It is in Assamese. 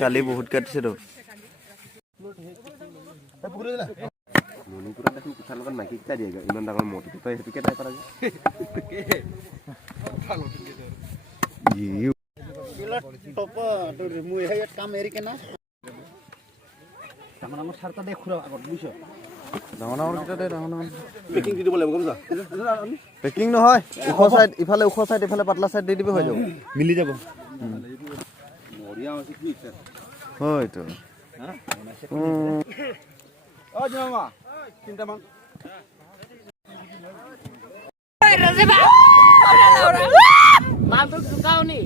কালি বহুত কাটিছে তো মণিপুৰত দেখোন কোঠাৰ লগত মাইকী কেইটা দিয়ে ইমান ডাঙৰ মটো তই সেইটোকে টাইপ কৰা পেকিং নহয় ওখ চাইড ইফালে ওখ চাইড ইফালে পাতলা চাইড দি দিবি হৈ যাব মিলি যাব হয়তো চিন্তামান Mantuk kau nih.